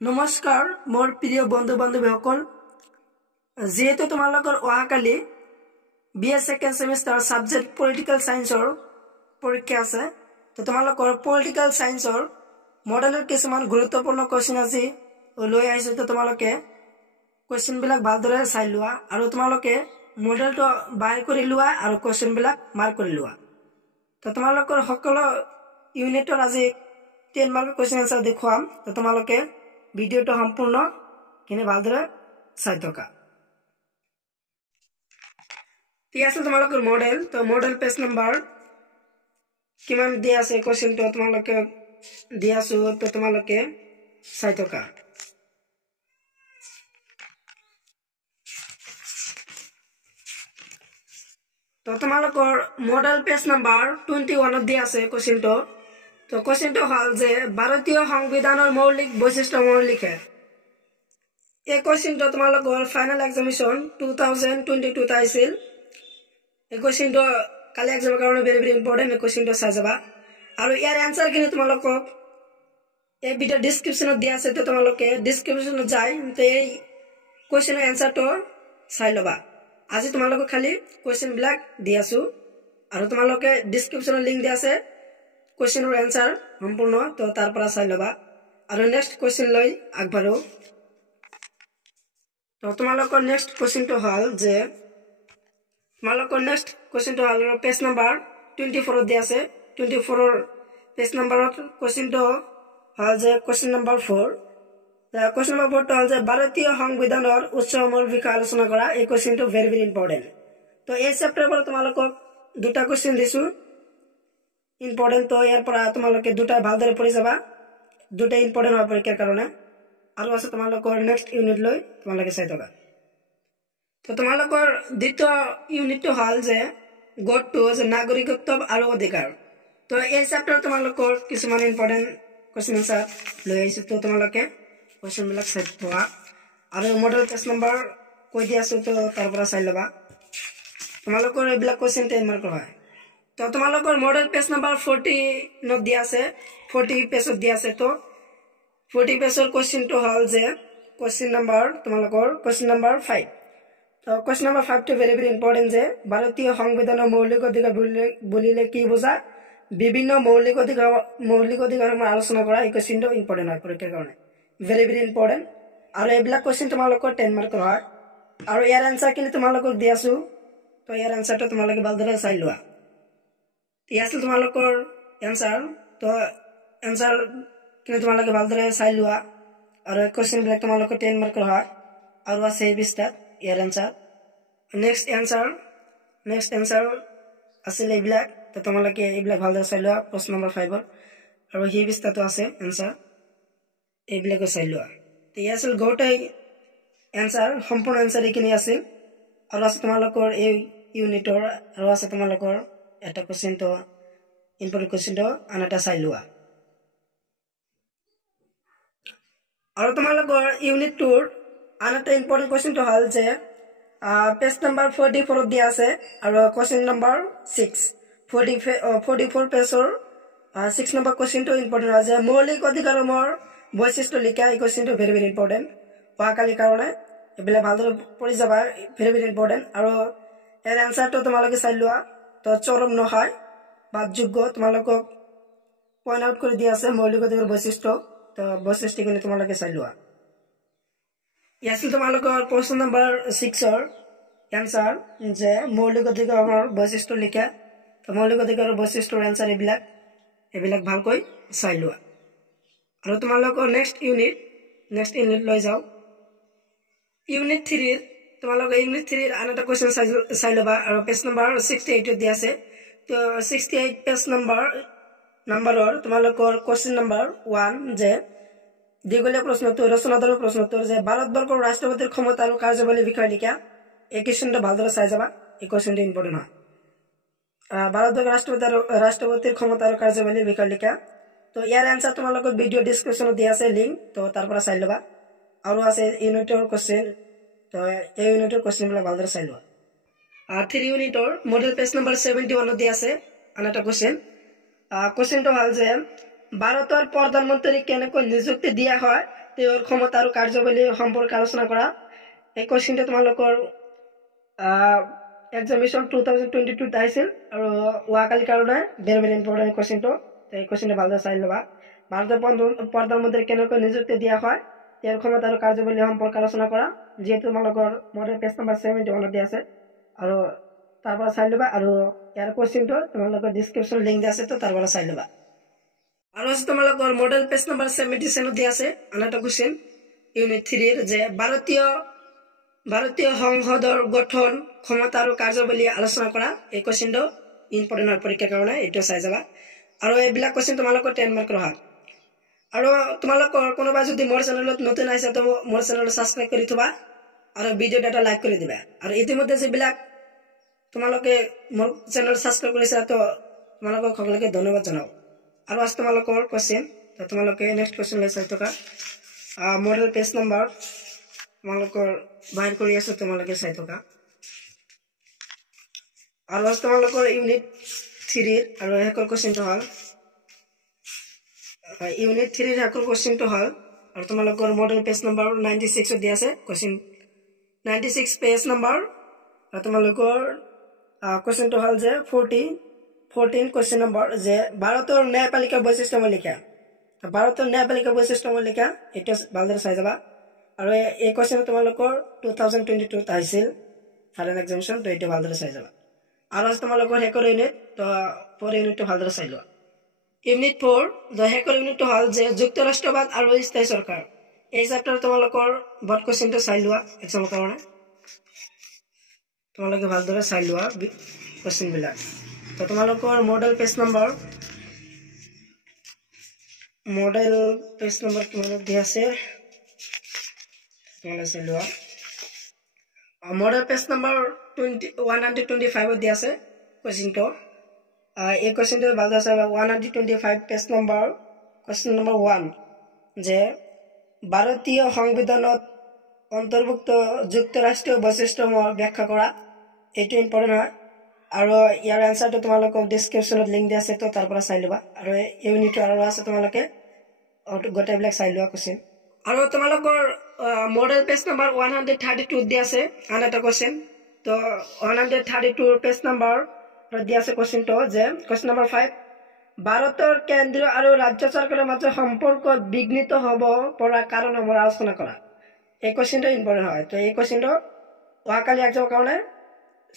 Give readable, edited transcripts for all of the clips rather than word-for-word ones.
নমস্কাৰ মোৰ প্ৰিয় বন্ধু বান্ধৱীসকল যেহেতু তোমালোকৰ অহাকালি বিএ সেকেন্ড সেমিস্টাৰ সাবজেক্ট পলিটিক্যাল সায়েন্সৰ পৰীক্ষা আছে তো তোমালোকৰ পলিটিক্যাল সায়েন্সৰ মডেলৰ কিছুমান গুৰুত্বপূৰ্ণ কোৱেশ্চন আজি লৈ আহিছো তো তোমালোকে কোৱেশ্চন বিলাক ভালদৰে চাই লোৱা আৰু তোমালোকে মডেলটো বাই কৰি লোৱা আৰু কোৱেশ্চন বিলাক মাৰ্ক কৰি লোৱা তো তোমালোকৰ সকলো ইউনিটৰ আজি 10 মাৰ্কৰ কোৱেশ্চন আনসাৰ দেখুৱাম তো তোমালোকে ভিডিওটো সম্পূৰ্ণ কিনে ভালদৰে চাই থকা ঠিক আছে তোমালোকৰ মডেল তো মডেল পেজ নাম্বাৰ কিমান দিয়া আছে কোৱেশ্চনটো তোমালোকে দিয়া আছে তো তোমালোকে চাই থকা তো তোমালোকৰ মডেল পেজ নাম্বাৰ 21 দিয়া আছে কোৱেশ্চনটো তো কোৱেশ্চনটো হল যে ভাৰতীয় সংবিধানৰ মৌলিক বৈশিষ্ট্যসমূহ লিখে এই কোৱেশ্চনটো তোমালোকৰ ফাইনাল এক্সামিনেশন 2022 ত আছিল এই কোৱেশ্চনটো কালি এক্সামৰ কাৰণে ভেৰি ইম্পৰ্টেন্ট এই কোৱেশ্চনটো চাই যাবা আৰু ইয়াৰ আনসাৰ কিনে তোমালোকক এই ভিডিও ডেসক্ৰিপচনত দিয়া আছে তো তোমালোকে ডেসক্ৰিপচনত যাই তো এই কোৱেশ্চনৰ আনসাৰটো চাই লবা আজি তোমালোকক খালি কোৱেশ্চন বিলাক দি আছো আৰু তোমালোকে ডেসক্ৰিপচনৰ লিংক দিয়া আছে কোৱেশ্চনৰ আনসাৰ সম্পূৰ্ণ তো তাৰ পৰা চাই লবা আৰু নেক্সট কোৱেশ্চন লৈ আগবাঢ়ো তো তোমালোকৰ নেক্সট কোৱেশ্চনটো হল যে তোমালোকৰ নেক্সট কোৱেশ্চনটো হল পেজ নাম্বাৰ 24 দিয়া আছে 24 পেজ নাম্বাৰত কোৱেশ্চনটো হল যে কোৱেশ্চন নাম্বাৰ 4 কোৱেশ্চন নাম্বাৰ 4 হল যে ভাৰতীয় সংবিধানৰ উৎসসমূহৰ বিষয়ে আলোচনা কৰা এই কোৱেশ্চনটো ভেৰি ইম্পৰ্টেন্ট তো এই চেপ্টাৰৰ পৰা তোমালোকক দুটা কোৱেশ্চন দিছো ইম্পৰ্টেন্ট তো ইয়াৰ পৰা তোমালোকে দুটা ভালদৰে পঢ়ি যাবা দুটা ইম্পৰ্টেন্ট হয় পৰীক্ষাৰ কাৰণে আৰু আছে তোমালোকৰ নেক্সট ইউনিট লৈ তোমালোকে চাই থকা তো তোমালোকৰ দ্বিতীয় ইউনিটটো হল যে গটটো যে নাগৰিকত্ব আৰু অধিকাৰ তো এই চেপ্টাৰ তোমালোকৰ কিছুমান ইম্পৰ্টেন্ট কোৱেশ্চন আনসাৰ লৈ আহিছো তো তোমালোকে কোৱেশ্চন বিলাক চাই থোৱা আৰু মডেল পেজ নাম্বাৰ কৈ দিয়া আছে তো তাৰ পৰা চাই লবা তোমালোকৰ এইবিলাক কোৱেশ্চন 10 মাৰ্কৰ হয় তো তোমালোকৰ মডেল পেজ নাম্বাৰ 40 নত দিয়া আছে 40 পেজত দিয়া আছে তো 40 পেজৰ কোৱেশ্চনটো হল যে কোৱেশ্চন নাম্বাৰ তোমালোকৰ কোৱেশ্চন নাম্বাৰ 5 তো কোৱেশ্চন নাম্বাৰ 5 টো ভেৰি ইম্পৰ্টেন্ট যে ভাৰতীয় সংবিধানৰ মৌলিক অধিকাৰ বুলিলে কি বুজায় বিভিন্ন মৌলিক অধিকাৰ আলোচনা কৰা এই কোৱেশ্চনটো ইম্পৰ্টেন্ট হয় পৰীক্ষাৰ কাৰণে ভেৰি ইম্পৰ্টেন্ট আৰু এইবিলাক কোৱেশ্চন তোমালোকৰ 10 মাৰ্কৰ হয় আৰু ইয়াৰ আনসাৰ কিনে তোমালোকক দি আছো তো ইয়াৰ আনসাৰটো তোমালোকে ভালদৰে চাই লোৱা ঠিক আছে তোমালোকৰ আনসাৰ তো আনসাৰ কিনে তোমালোকে ভালদৰে চাই লোৱা আৰু কোৱেশ্চন বিলাক তোমালোকৰ 10 মাৰ্কৰ হয় আৰু আছে 20টা ইয়াৰ আনসাৰ নেক্সট আনসাৰ আছিল এইবিলাক তো তোমালোকে এইবিলাক ভালদৰে চাই লোৱা প্ৰশ্ন নম্বৰ 5 আৰু সেই 20টাটো আছে আনসাৰ এইবিলাক চাই লোৱা তো এই আছিল গোটেই আনসাৰ সম্পূৰ্ণ আনসাৰ এইখিনি আছিল আৰু আছে তোমালোকৰ এই ইউনিটৰ আৰু আছে তোমালোকৰ এটা কোৱেশ্চনটো ইম্পৰ্টেন্ট কোৱেশ্চনটো আনটা চাই লোৱা আৰু তোমালোকৰ ইউনিট 2 আনটা ইম্পৰ্টেন্ট কোৱেশ্চনটো হল যে পেজ নাম্বাৰ 44 দিয়া আছে আৰু কোৱেশ্চন নাম্বাৰ 44 পেজৰ 6 নম্বৰ কোৱেশ্চনটো ইম্পৰ্টেন্ট হয় যে মৌলিক অধিকাৰৰ বৈশিষ্ট্য লিখা এই কোৱেশ্চনটো ভেৰি ইম্পৰ্টেন্ট অহাকালি কাৰণে এইবিলাক ভালদৰে পঢ়ি যাবা ভেৰি ইম্পৰ্টেন্ট আৰু এৰ আনসাৰটো তোমালোকে চাই লোৱা তো চৰম নহয় বাদযোগ্য তোমালোকক পয়েন্ট আউট কৰি দিয়া আছে মৌলিক অধিকাৰৰ বৈশিষ্ট্য তো বৈশিষ্ট্যখিনি তোমালোকে চাই লোৱা ইয়াছিল তোমালোকৰ প্ৰশ্ন নম্বৰ 6 ৰ আনসাৰ যে মৌলিক অধিকাৰৰ বৈশিষ্ট্য লিখা তো মৌলিক অধিকাৰৰ বৈশিষ্ট্যৰ আনসাৰ এইবিলাক ভালকৈ চাই লোৱা আৰু তোমালোকৰ নেক্সট ইউনিট লৈ যাও ইউনিট 3 ৰ তোমালোকে ইউনিট 3 ৰ আনটা কোৱেশ্চন চাই লবা আৰু পেজ নম্বৰ 68 দিয়া আছে তো 68 পেজ নম্বৰৰ তোমালোকৰ কোৱেশ্চন নম্বৰ 1 যে দীঘলীয়া প্ৰশ্নোত্তৰ ৰচনাত্মক প্ৰশ্নোত্তৰ যে ভাৰতবৰ্ষৰ ৰাষ্ট্ৰপতিৰ ক্ষমতা আৰু কাৰ্যবলীৰ বিষয়ে লিখা এই কোৱেশ্চনটো ভালদৰে চাই যাবা এই কোৱেশ্চনটো ইম্পৰ্টেন্ট হয় ভাৰতবৰ্ষৰ ৰাষ্ট্ৰপতিৰ ক্ষমতা আৰু কাৰ্যবলীৰ বিষয়ে লিখা তো ইয়াৰ আনসাৰ তোমালোকৰ ভিডিও ডেসক্ৰিপচনত দিয়া আছে লিংক তো তাৰ পৰা চাই লবা আৰু আছে ইউনিটৰ কোৱেশ্চন তো এই ইউনিটৰ কোৱেশ্চনবিলাক ভালদৰে চাই লোৱা 3 ইউনিটৰ মডেল পেজ নম্বৰ 71 দিয়া আছে আনটা কোৱেশ্চনটো হল যে ভাৰতৰ প্ৰধানমন্ত্ৰীক কেনেকৈ নিযুক্তি দিয়া হয় তেওঁৰ ক্ষমতা আৰু কাৰ্যাৱলী সম্পৰ্কে আলোচনা কৰা এই কোৱেশ্চনটো তোমালোকৰ এক্সামিনেশ্যন 2022 আহিছিল আৰু ওয়াকালিৰ কাৰণে ভেৰি ইম্পৰ্টেণ্ট কোৱেশ্চনটো এই কোৱেশ্চনটো ভালদৰে চাই ল'বা ভাৰতৰ প্ৰধানমন্ত্ৰী কেনেকৈ নিযুক্তি দিয়া হয় তেওঁৰ ক্ষমতা আৰু কাৰ্যাৱলী সম্পৰ্কে আলোচনা কৰা যিহেতু তোমালোকৰ মডেল পেজ নম্বৰ 71 দিয়া আছে আৰু তাৰ পৰা চাই ল'বা আৰু ইয়াৰ কোৱেশ্চনটো তোমালোকৰ ডেসক্ৰিপচন লিংক দিয়া আছে তো তাৰ পৰা চাই ল'বা আৰু আছে তোমালোকৰ মডেল পেজ নম্বৰ 77 দিয়া আছে আনটা কোৱেশ্চন ইউনিট 3 যে ভাৰতীয় সংসদৰ গঠন ক্ষমতা আৰু কাৰ্যাৱলী আলোচনা কৰা এই কোৱেশ্চনটো ইম্পৰ্টেণ্ট হয় পৰীক্ষাৰ কাৰণে এইটো চাই যাবা আৰু এইবিলাক কোৱেশ্চন তোমালোকৰ 10 মাৰ্কৰ হয় আৰু তোমালোকৰ কোনোবা যদি মোৰ চেনেলত নতুন আছে তো মোৰ চেনেলটো সাবস্ক্ৰাইব কৰি থবা আৰু ভিডিওটো এটা লাইক কৰি দিবা আৰু ইতিমধ্যে যিবিলাক তোমালোকে মোৰ চেনেল সাবস্ক্ৰাইব কৰিছা তো তোমালোকক সকলোকে ধন্যবাদ জনাও আৰু আজ তোমালোকৰ কোৱেশ্চন তো তোমালোকে নেক্সট কোৱেশ্চন লৈ চাই থকা মডেল পেজ নম্বৰ তোমালোকৰ বাহিৰ কৰি আছে তোমালোকে চাই থকা আৰু আজ তোমালোকৰ ইউনিট 3 আৰু হেকৰ কোৱেশ্চনটো হ'ল ইউনিট 3 হেকৰ কোৱেশ্চনটো হ'ল আৰু তোমালোকৰ মডেল পেজ নম্বৰ 96 দিয়া আছে কোৱেশ্চন 96 পেজ নম্বৰ আৰু তোমালোকৰ কোৱেশ্চনটো হ'ল যে 14 কোৱেশ্চন নম্বৰ যে ভাৰতৰ ন্যায়পালিকা বৈশিষ্ট্যমূলক লিখা ভাৰতৰ ন্যায়পালিকা বৈশিষ্ট্যমূলক লিখা এটা ভালদৰে চাই যাবা আৰু এই কোৱেশ্চন তোমালোকৰ 2022 আহিছিল ফাইনেল এক্সামিনেশ্যন তো এটা ভালদৰে চাই যাবা আৰু আজ তোমালোকৰ হেকৰ ইউনিট তো পৰ ইউনিটটো ভালদৰে চাই লোৱা ইউনিট 4 the হেকৰ ইউনিটটো হ'ল যে যুক্তৰাষ্ট্ৰবাদ আৰু স্থায়ী চৰকাৰ এই চেপ্টাৰ তোমালোকৰ বট কোৱেশ্চনটো চাই লোৱা এক্সামৰ কাৰণে তোমালোকে ভালদৰে চাই লোৱা কোৱেশ্চন বিলাক তো তোমালোকৰ মডেল পেজ নম্বৰ কিমান দিয়া আছে তোমালোকে চাই লোৱা মডেল পেজ নম্বৰ 125 দিয়া আছে কোৱেশ্চনটো এই কোৱেশ্চনটো ভালদৰে চাই 125 পেজ নম্বৰ কোৱেশ্চন নম্বৰ 1 যে ভাৰতীয় সংবিধানত অন্তৰ্ভুক্ত যুক্তৰাষ্ট্ৰীয় বৈশিষ্ট্যসমূহ ব্যাখ্যা কৰা এইটো ইম্পৰ্টেণ্ট হয় আৰু ইয়াৰ আনসাৰটো তোমালোকক ডেসক্ৰিপচনত লিংক দিয়া আছে তো তাৰ পৰা চাই ল'বা আৰু ইউনিটটো আৰু আছে তোমালোকে গোটেইবিলাক চাই লোৱা কোৱেশ্চন আৰু তোমালোকৰ মডেল পেজ নম্বৰ 132 দিয়া আছে আন এটা কোৱেশ্চন তো 132 পেজ নম্বৰ দিয়া আছে কোৱেশ্চনটো যে কোৱেশ্চন নম্বৰ 5 ভাৰতৰ কেন্দ্ৰীয় আৰু ৰাজ্য চৰকাৰৰ মাজত সম্পৰ্ক বিঘ্নিত হ'ব পৰা কাৰণসমূহ আলোচনা কৰা এই কোৱেশ্চনটো ইম্পৰ্টেণ্ট হয় তো এই কোৱেশ্চনটো ওয়াকালি এক্সামৰ কাৰণে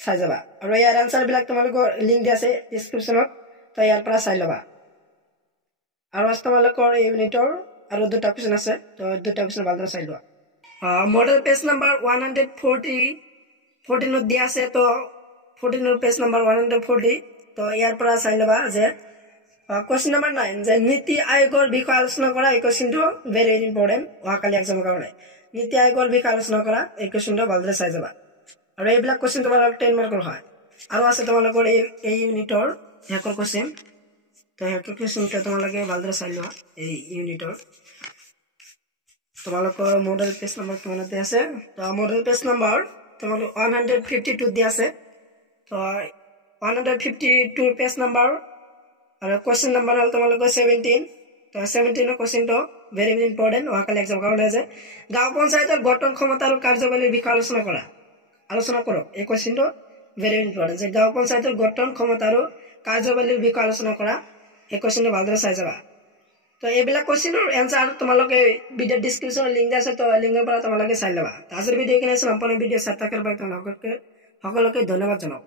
চাই যাবা আৰু ইয়াৰ আনসাৰ বিলাক তোমালোকৰ লিংক দিয়া আছে ডেসক্ৰিপচনত তো ইয়াৰ পৰা চাই ল'বা আৰু আজ তোমালোকৰ এই ইউনিটৰ আৰু দুটা কোৱেশ্চন আছে তো দুটা কোৱেশ্চন ভালদৰে চাই লোৱা মডেল পেজ নম্বৰ 114 দিয়া আছে তো 14 পেজ নম্বৰ 140 তো ইয়াৰ পৰা চাই ল'বা যে কোৱেশ্চন নম্বৰ 9 যে নীতি আয়োগৰ বিষয়ে আলোচনা কৰা এই কোৱেশ্চনটো ভেৰি ইম্পৰ্টেণ্ট ওয়াকালি এক্সামৰ কাৰণে নীতি আয়োগৰ বিষয়ে আলোচনা কৰা এই কোৱেশ্চনটো ভালদৰে চাই যাবা আৰু এইবিলাক কোৱেশ্চন তোমালোকৰ 10 মাৰ্কৰ হয় আৰু আছে তোমালোকৰ এই ইউনিটৰ হেকৰ কোৱেশ্চন তো হেকৰ কোৱেশ্চনটো তোমালোকে ভালদৰে চাই লোৱা এই ইউনিটৰ তোমালোকৰ মডেল পেজ নম্বৰ কিমানতে আছে তো মডেল পেজ নম্বৰ তোমালোক 152 দিয়া আছে তো 152 পেজ নম্বৰ আৰু কোৱেশ্চন নম্বৰ হ'ল তোমালোকৰ 17 তো 17 কোৱেশ্চনটো ভেৰি ইম্পৰ্টেণ্ট ওয়াকালি এক্সামৰ কাৰণে আছে গাঁও পঞ্চায়তৰ গঠন ক্ষমতা আৰু কাৰ্যাৱলীৰ বিষয়ে আলোচনা কৰক এই কোৱেশ্চনটো ভেৰি ইম্পৰ্টেণ্ট যে গাঁও পঞ্চায়তৰ গঠন ক্ষমতা আৰু কাৰ্যাৱলীৰ বিষয়ে আলোচনা কৰা এই কোৱেশ্চনটো ভালদৰে চাই যাবা তো এইবিলাক কোৱেশ্চনৰ এনসাৰ তোমালোকে ভিডিও ডেসক্ৰিপচনত লিংক দিয়া আছে তো লিংকৰ পৰা তোমালোকে চাই ল'বা আজিৰ ভিডিও কিনে সম্পূৰ্ণ ভিডিও চাই থাকাৰ বাবে সকলোকে ধন্যবাদ জনাও